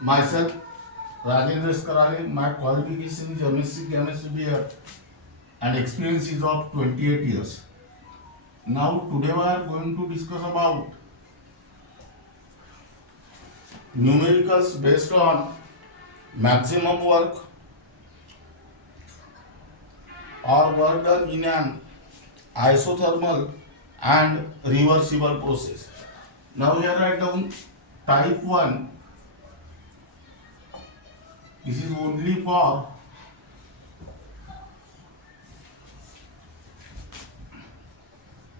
Myself, Rajendra Skarale, my qualification is MSc Chemistry BA and experience is of 28 years. Now today we are going to discuss about numericals based on maximum work or work done in an isothermal and reversible process. Now here write down type 1. This is only for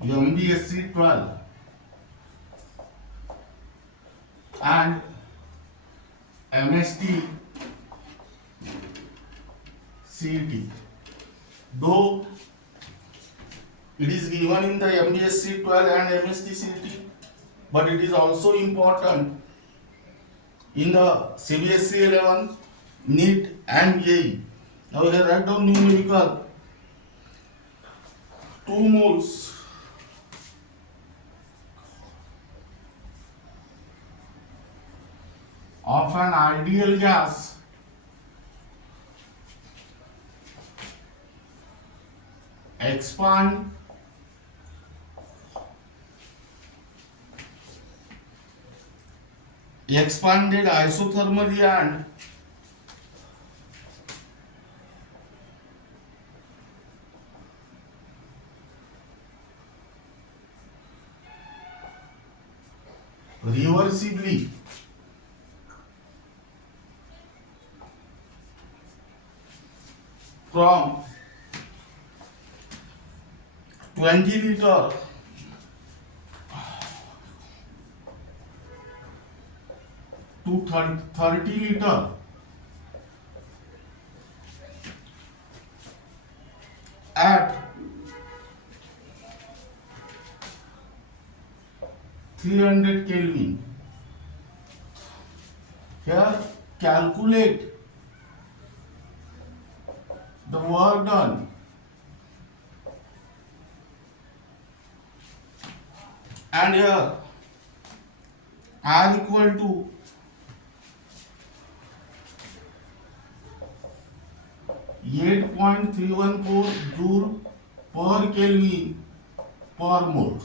MBSE 12 and MHT-CET. Though it is given in the MBSE 12 and MHT-CET, but it is also important in the CBSE 11, NEET and JEE. Now here write down numerical 2 moles of an ideal gas expanded isothermally and reversibly from 20 liter to 30 liter at 300 Kelvin. Here calculate the work done and here R equal to 8.314 joule per Kelvin per mole.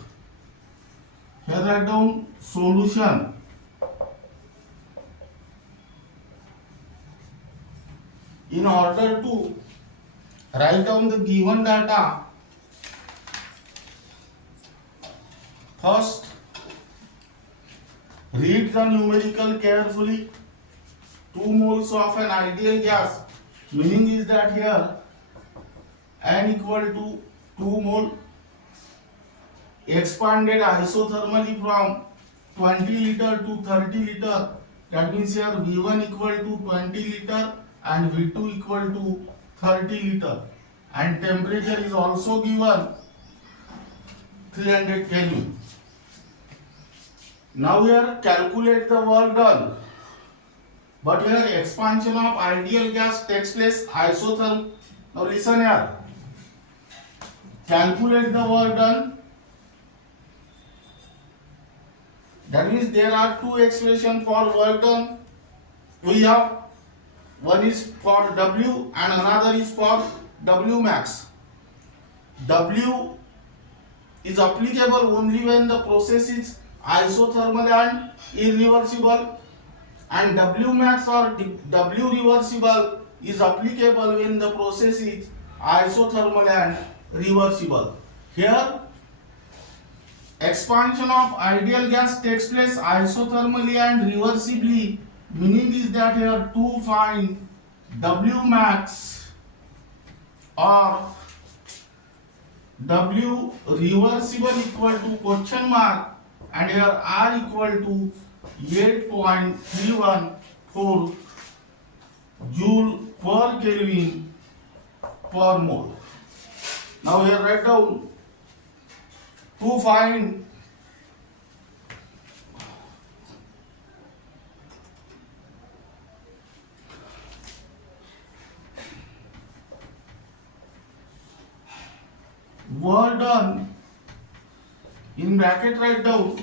Here write down solution. In order to write down the given data, first read the numerical carefully. 2 moles of an ideal gas, meaning is that here N equal to 2 mole expanded isothermally from 20 liter to 30 liter. That means here V1 equal to 20 liter and V2 equal to 30 liter, and temperature is also given 300 Kelvin. Now here calculate the work done, but here expansion of ideal gas takes place isothermal. Now listen here, calculate the work done. That means there are 2 expressions for work done. We have one is for W and another is for wmax. W is applicable only when the process is isothermal and irreversible, and wmax or W reversible is applicable when the process is isothermal and reversible. Here expansion of ideal gas takes place isothermally and reversibly, meaning is that here to find wmax or W reversible equal to question mark, and here R equal to 8.314 joule per Kelvin per mole. Now here write down to find work done, in bracket write down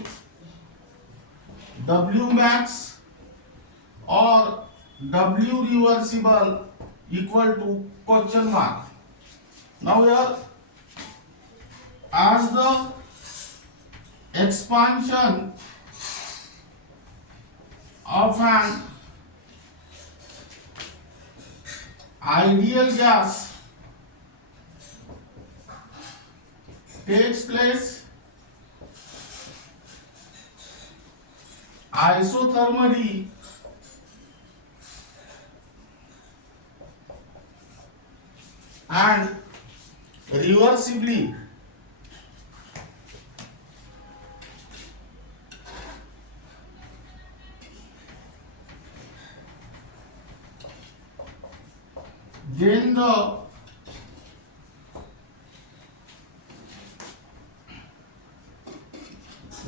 wmax or W reversible equal to question mark. Now here, as the expansion of an ideal gas takes place isothermally and reversibly, then the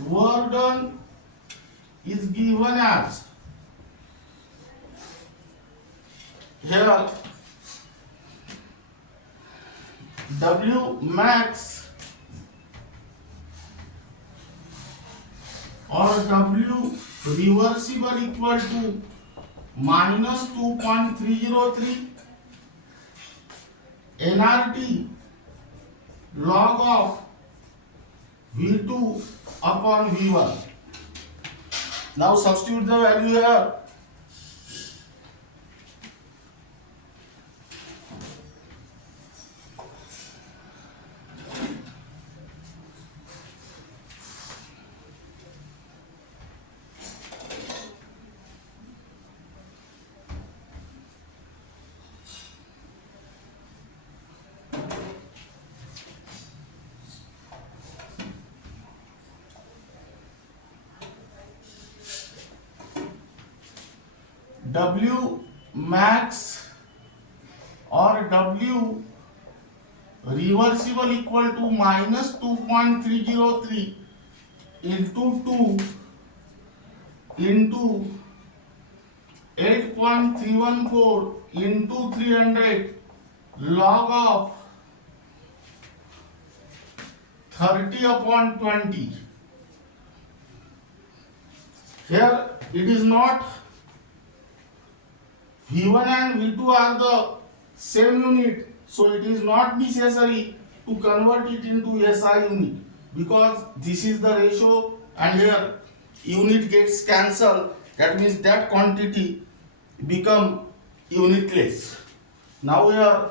work done is given as, here wmax or W reversible equal to minus 2.303 nRT log of V2 upon V1. Now substitute the value here. W max or W reversible equal to minus 2.303 into 2 into 8.314 into 300 log of 30 upon 20. Here it is not V1 and V2 are the same unit, so it is not necessary to convert it into SI unit, because this is the ratio and here unit gets cancelled. That means that quantity become unitless. Now here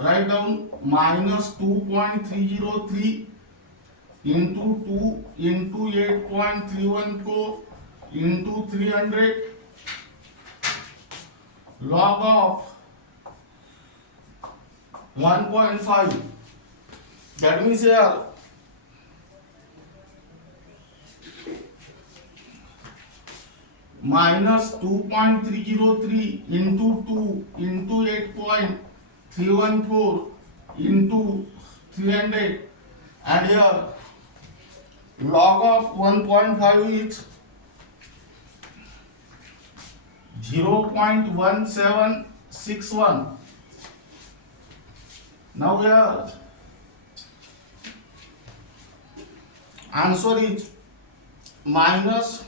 write down minus 2.303 into 2 into 8.314 into 300 log of 1.5. That means here minus 2.303 into 2 into 8.314 into 300, and here log of 1.5 is 0.1761. Now here answer is minus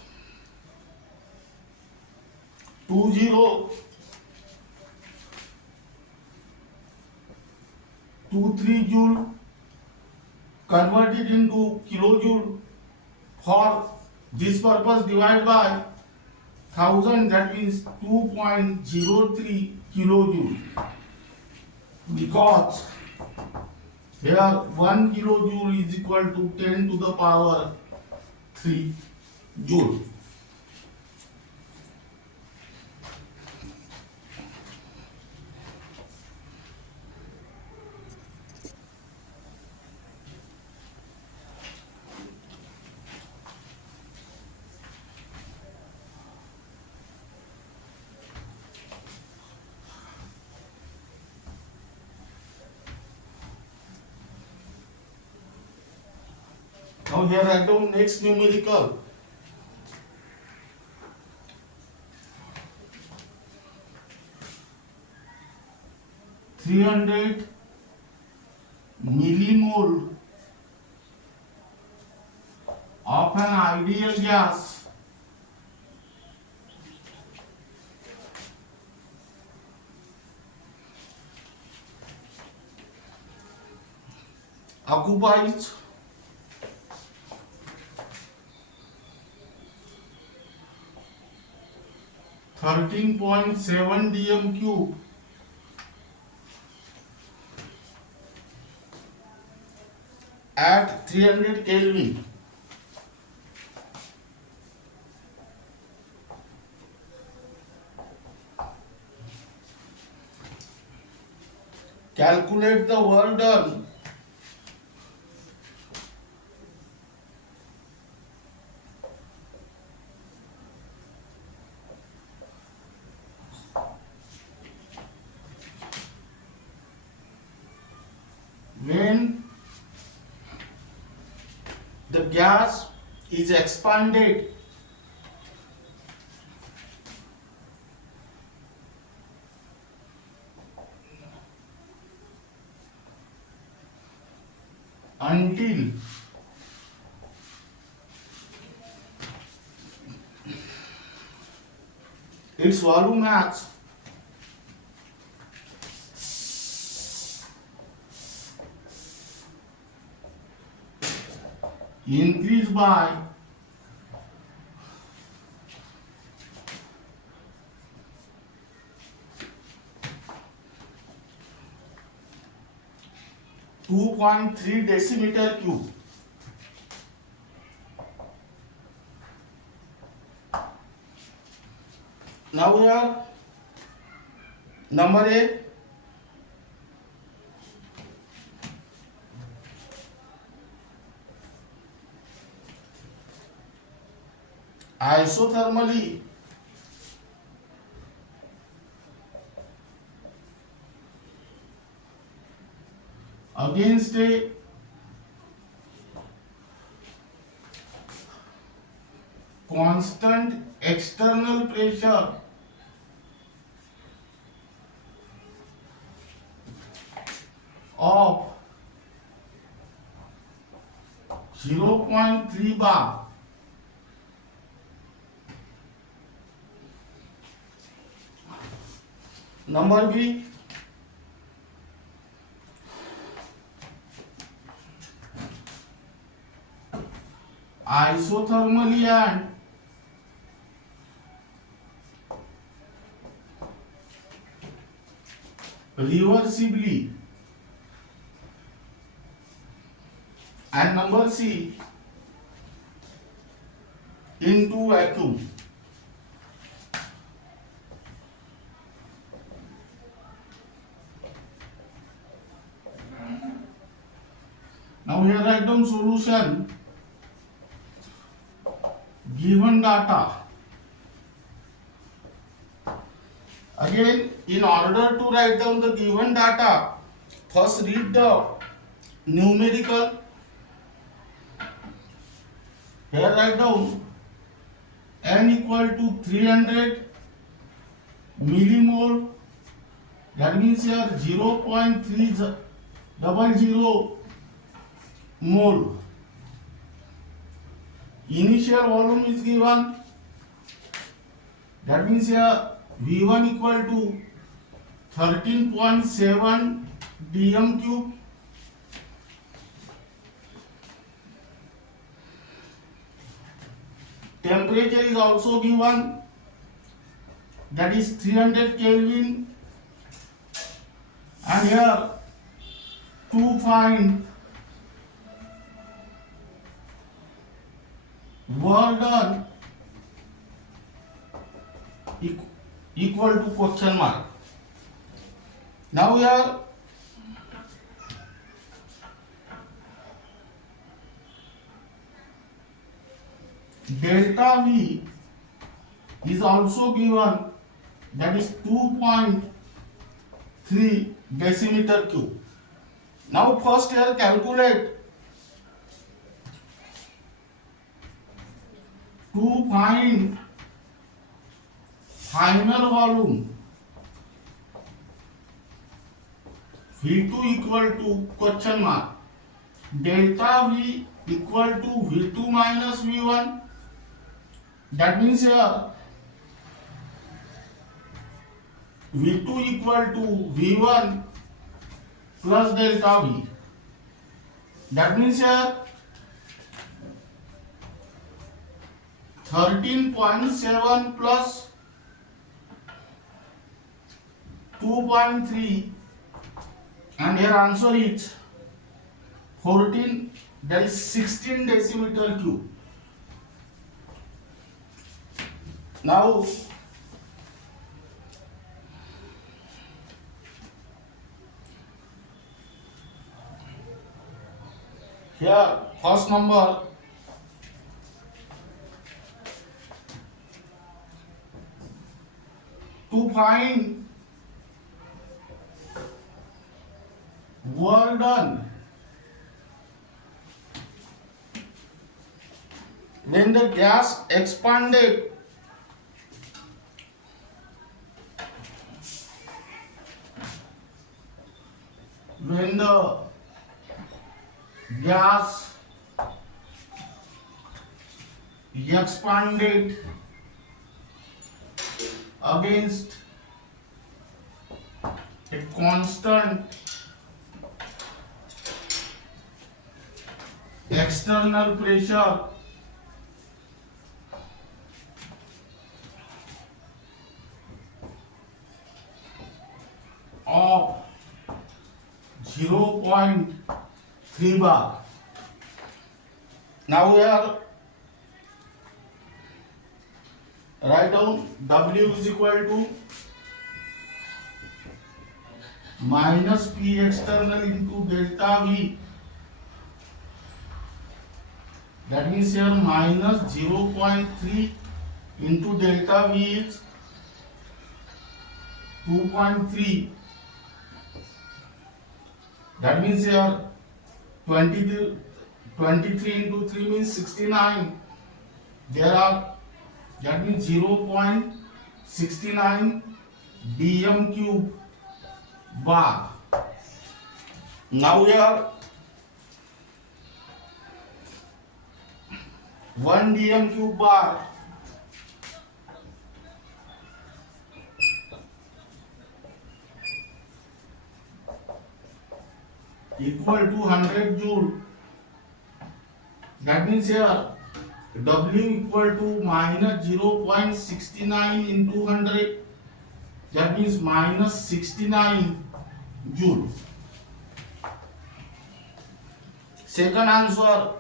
2023 joule converted into kilojoule. For this purpose divide by 1000, that means 2.03 kilojoule, because here 1 kilojoule is equal to 10 to the power 3 joule. Now here I do next numerical. (300 millimole of an ideal gas occupies 13.7 dm cube at 300 Kelvin. Calculate the work done when the gas is expanded until its volume max increase by 2.3 decimeter cube. Now we are number A. Isothermally against a constant external pressure of 0.3 bar number B. Isothermally and reversibly, and number C, into vacuum. Now here write down solution. Given data. Again, in order to write down the given data, first read the numerical. Here write down N equal to 300 millimole. That means here 0.300 mole. Initial volume is given. That means here V1 equal to 13.7 dm cube. Temperature is also given. That is 300 Kelvin. And here to find work done equal to question mark. Now here delta V is also given, that is 2.3 decimeter cube. Now first here calculate to find final volume V2 equal to question mark. delta V equal to V2 minus V1. That means here V2 equal to V1 plus delta V. That means here 13.7 plus 2.3, and here answer is 14, that is 16 decimeter cube. Now here first number, to find work done when the gas expanded against a constant external pressure of 0.3 bar. Now we are write down W is equal to minus P external into delta V. That means here minus 0.3 into delta V is 2.3. That means here 23 into 3 means 69. That means 0.69 dm cube bar. Now here 1 dm cube bar equal to 100 joule. That means here W equal to minus 0.69 into 100. That means minus 69 joule. Second answer,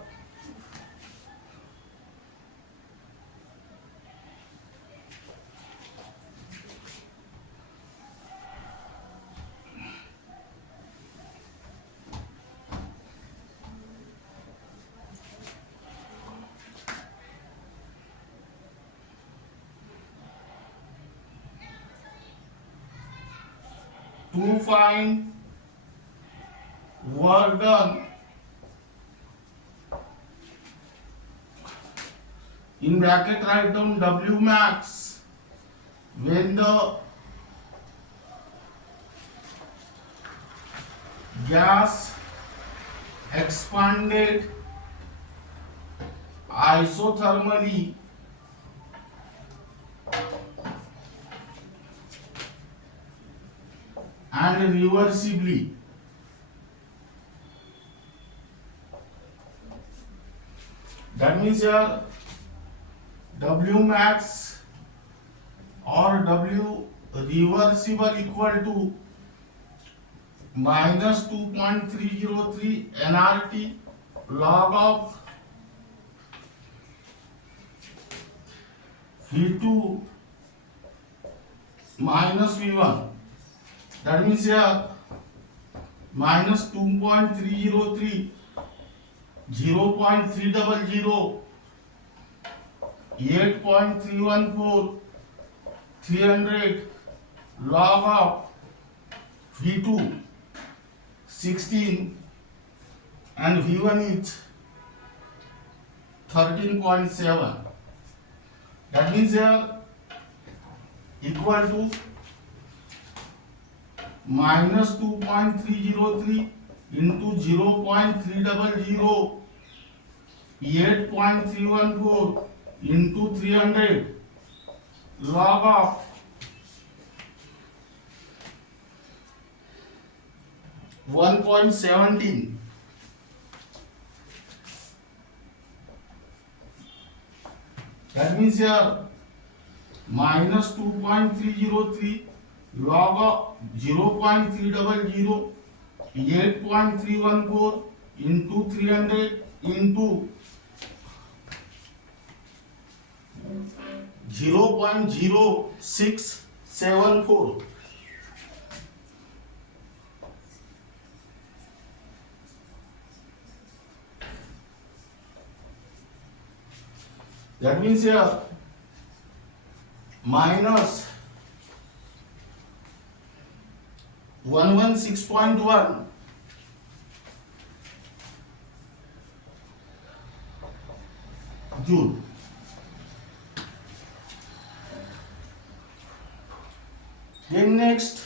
to find work done in bracket write down wmax when the gas expanded isothermally and reversibly. That means here wmax or W reversible equal to minus 2.303 nRT log of V2 minus V1. That means here minus 2.303, 0.300, 8.314, 300 log of V2 16 and V1 is 13.7. That means here equal to minus 2.303 into 0.300 8.314 into 300 log of 1.17. That means here minus 2.303 log of 0.300 8.314 into 300 into 0.0674. That means here minus 116.1 joule. Then next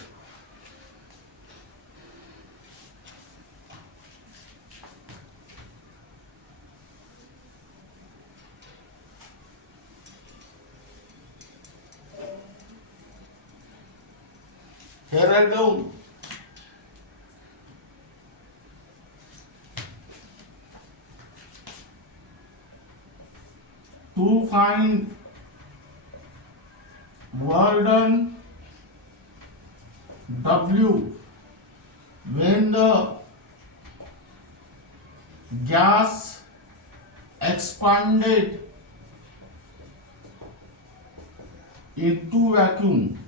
here I go. To find work done W when the gas expanded into vacuum.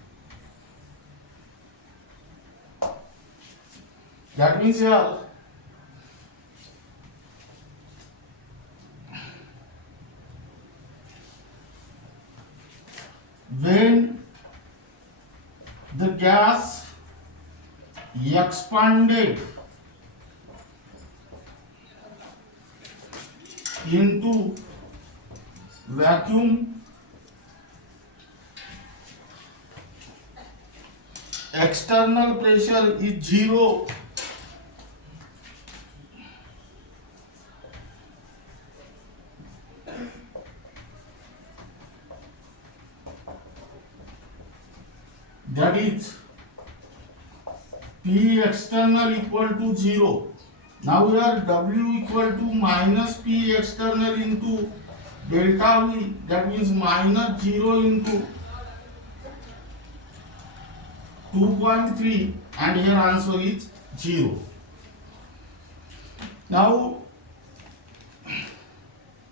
That means here when the gas expanded into vacuum, external pressure is 0. That is P external equal to 0. Now here W equal to minus P external into delta V, that means minus 0 into 2.3, and here answer is 0. Now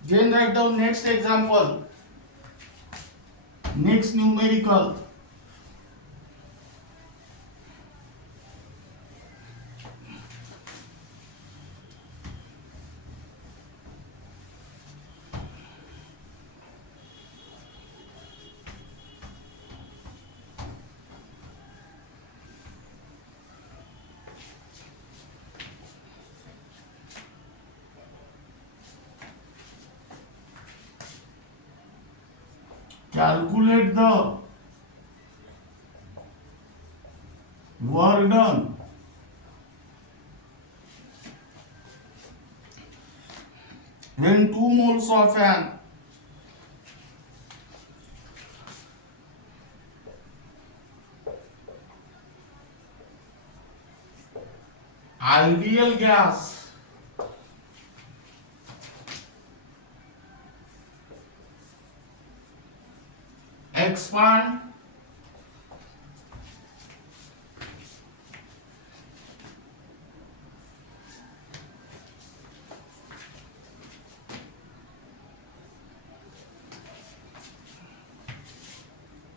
then write down next example, next numerical. Calculate the work done when 2 moles of an ideal gas expand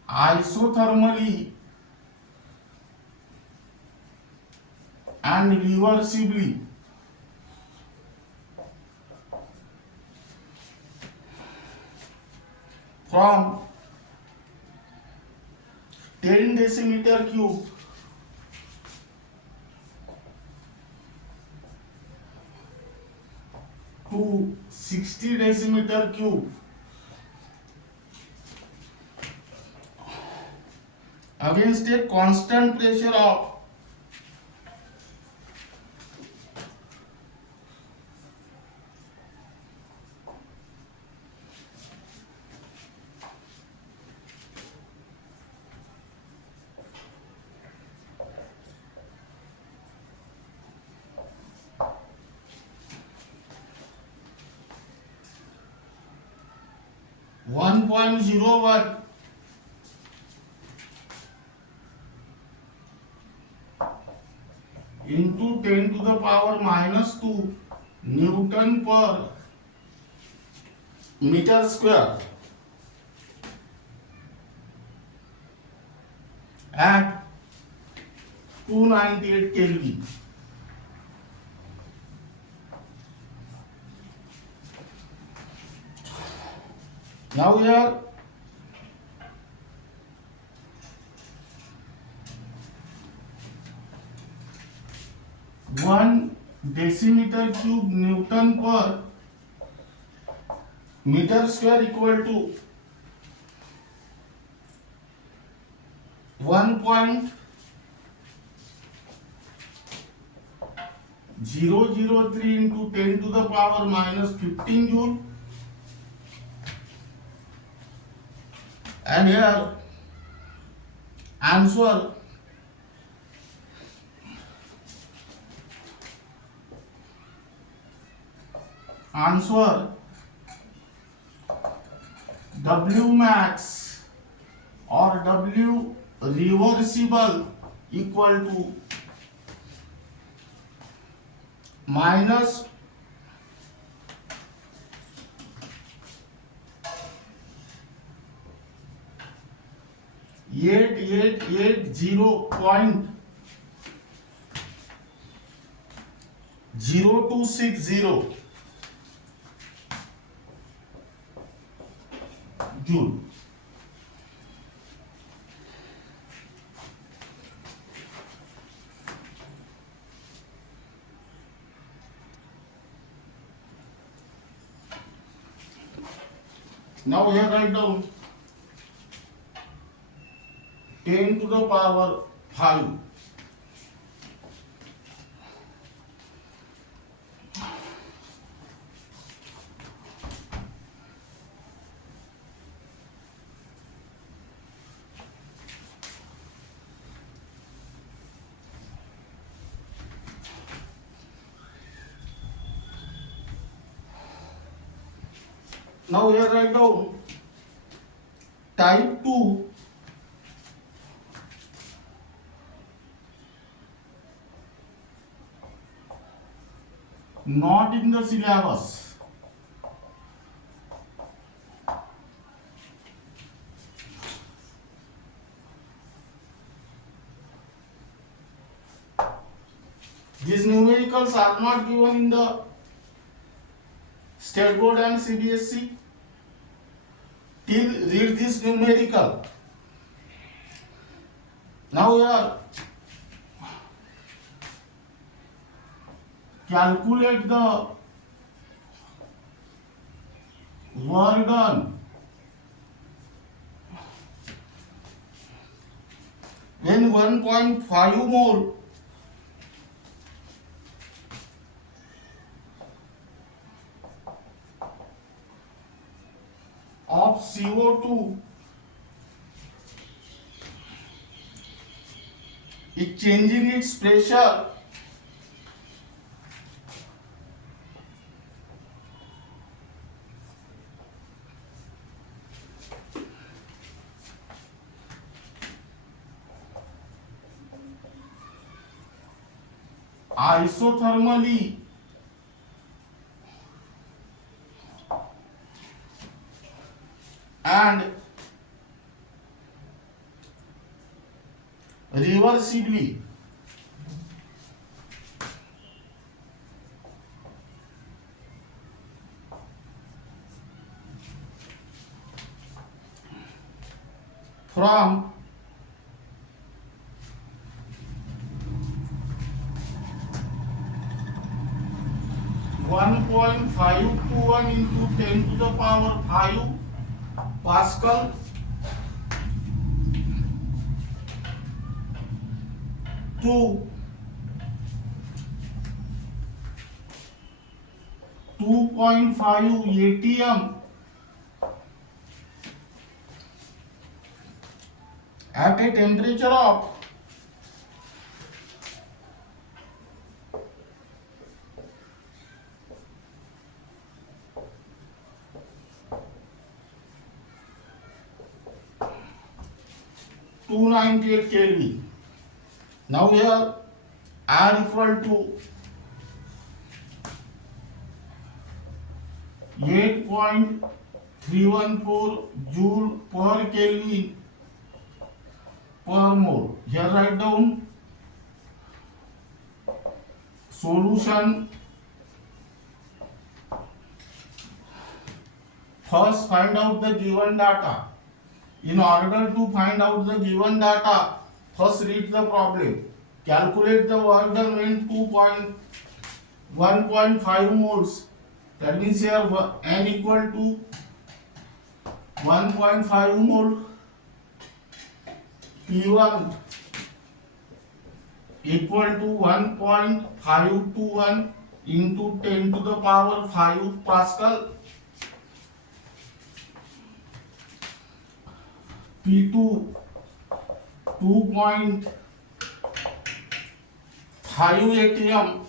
isothermally and reversibly from 10 decimeter cube to 60 decimeter cube against a constant pressure of 1.01 into 10 to the power minus 2 Newton per meter square at 298 Kelvin. Now here 1 decimeter cube Newton per meter square equal to 1.003 into 10 to the power minus 15 joule, and here answer wmax or W reversible equal to minus .0260 joule. Now here write down 10 to the power 5 Now here write down type 2 not in the syllabus. These numericals are not given in the State Board and CBSE. Till read this numerical. Now here calculate the work done when 1.5 mole of CO2 is changing its pressure isothermally and reversibly. From 1.521 into 10 to the power 5 Pascal to 2.5 ATM at a temperature of 2 298 Kelvin. Now here R equal to 8.314 joule per Kelvin per mole. Here write down solution. First find out the given data. In order to find out the given data, first read the problem. Calculate the work done when 1.5 moles. That means here N equal to 1.5 mole. P1 equal to 1.521 into 10 to the power 5 Pascal. P2 2.5 ATM.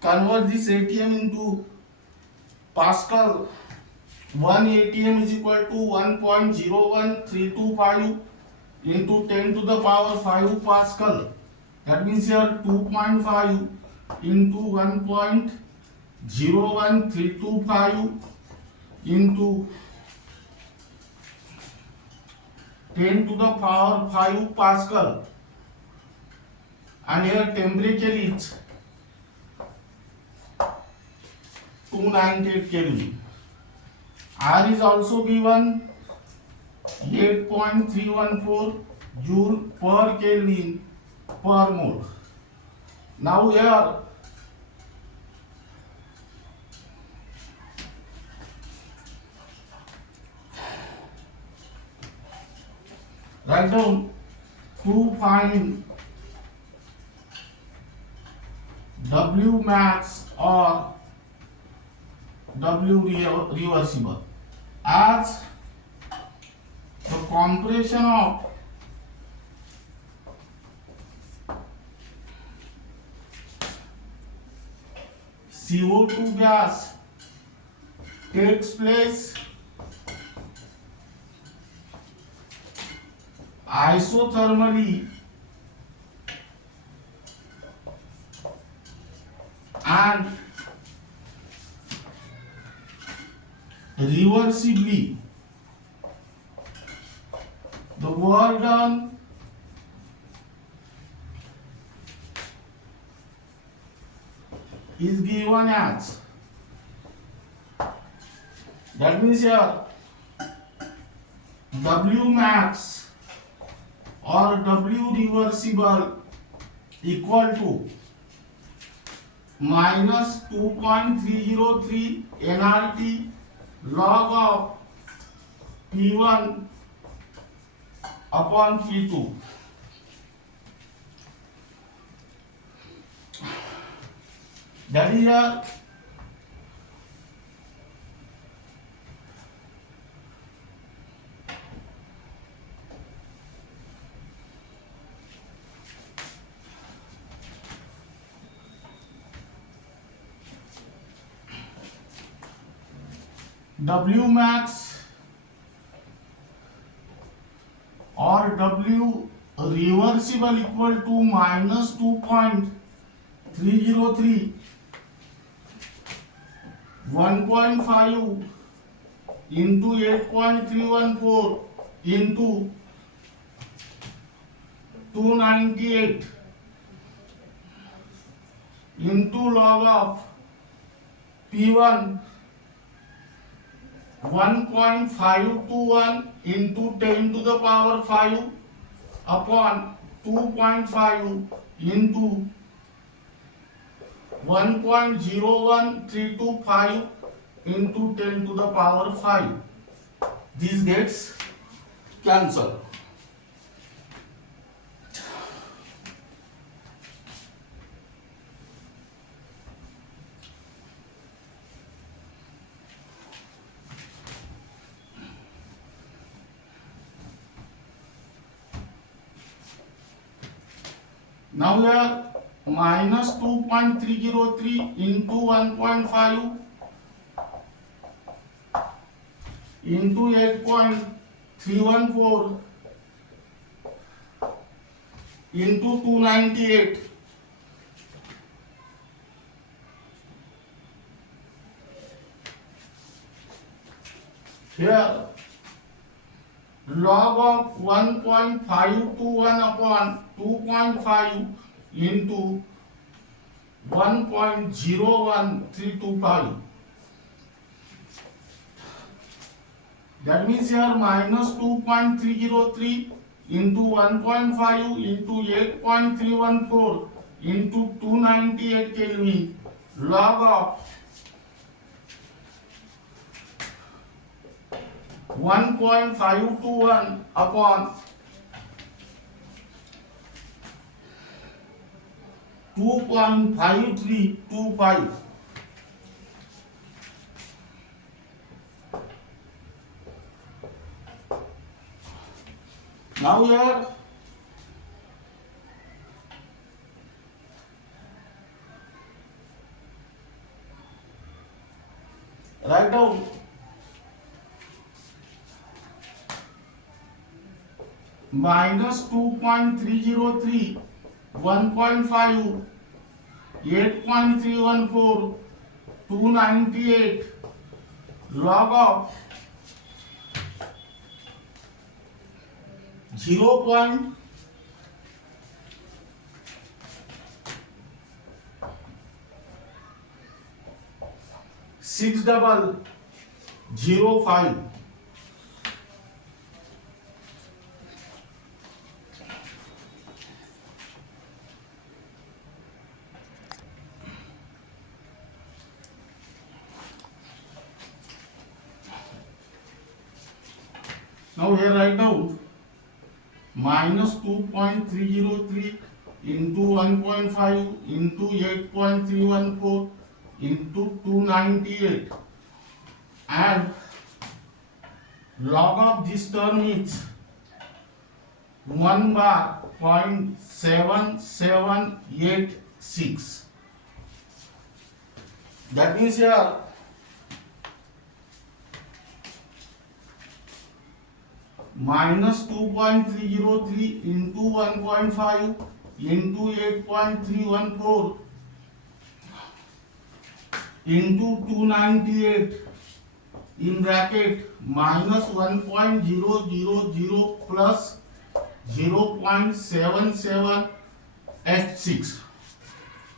Convert this ATM into Pascal. 1 ATM is equal to 1.01325 into 10 to the power 5 Pascal. That means here 2.5 into 1.01325 into 10 to the power 5 Pascal. And here temperature is 298 Kelvin. R is also given 8.314 joule per Kelvin per mole. Now here write down to find wmax or reversible, as the compression of CO2 gas takes place isothermally and reversibly. The work done is given as, that means here wmax or W reversible equal to minus 2.303 nRT log of P1 upon P2. That is a wmax or W reversible equal to minus 2.303 1.5 into 8.314 into 298 into log of P1 1.521 into 10 to the power 5 upon 2.5 into 1.01325 into 10 to the power 5. This gets cancelled. Now we are minus 2.303 into 1.5 into 8.314 into 298. Here log of 1.521 upon 2.5 into 1.01325. That means here minus 2.303 into 1.5 into 8.314 into 298 Kelvin log of 1.521 upon 2.5325. Now here write down minus 2.303, 1.5, 8.314, 298 log of 0.600. Now here write down minus 2.303 into 1.5 into 8.314 into 298 and log of this term is 1 bar 0.7786. That means here minus 2.303 into 1.5 into 8.314 into 298 in bracket minus 1.000 plus 0.7786.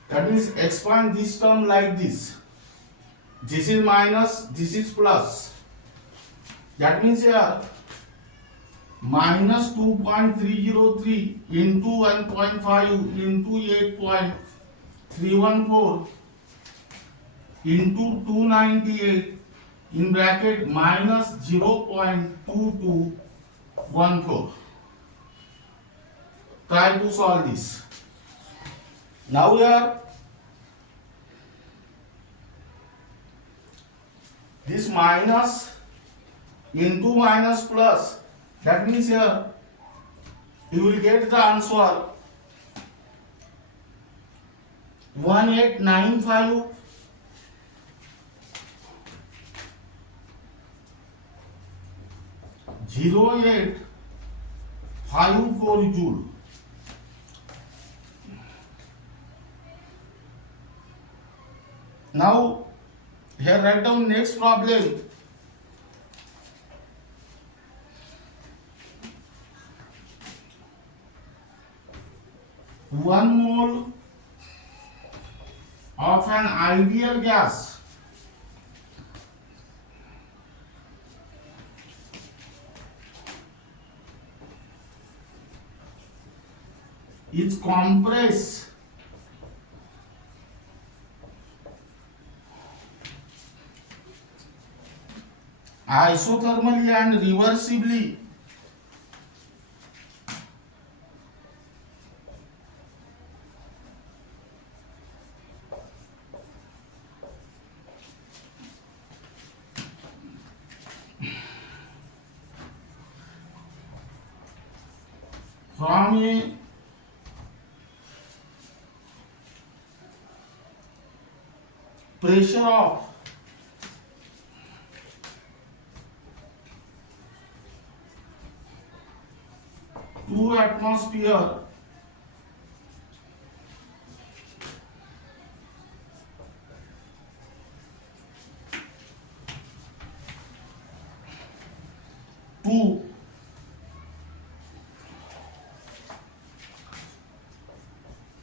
That means expand this term like this. This is minus, this is plus. That means here minus 2.303 into 1.5 into 8.314 into 298 in bracket minus 0.2214. Try to solve this. Now here this minus into minus plus, that means here you will get the answer 1895 0854 joule. Now here write down next problem. One mole of an ideal gas is compressed isothermally and reversibly from a pressure of 2 atmosphere to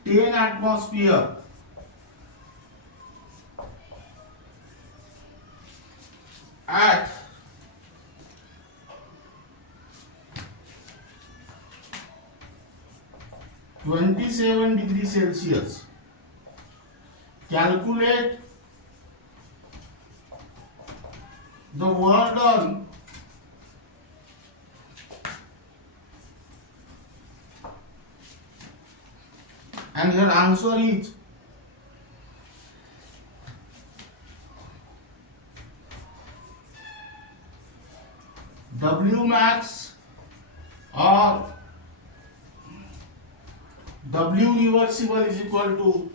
10 atmosphere at 27 degrees Celsius. Calculate the work done and your answer is wmax or W reversible is equal to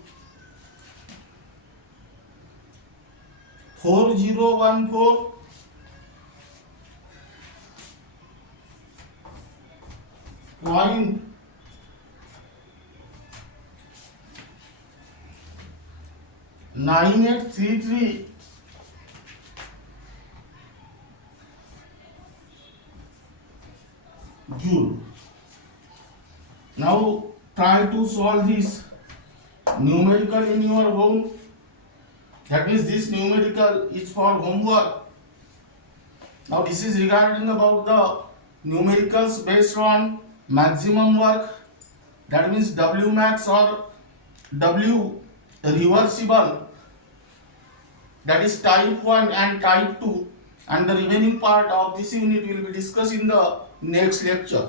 4014.9833 joule. Now try to solve this numerical in your home. That means this numerical is for homework. Now this is regarding about the numericals based on maximum work. That means wmax or W reversible. That is type 1 and type 2. And the remaining part of this unit will be discussed in the next lecture.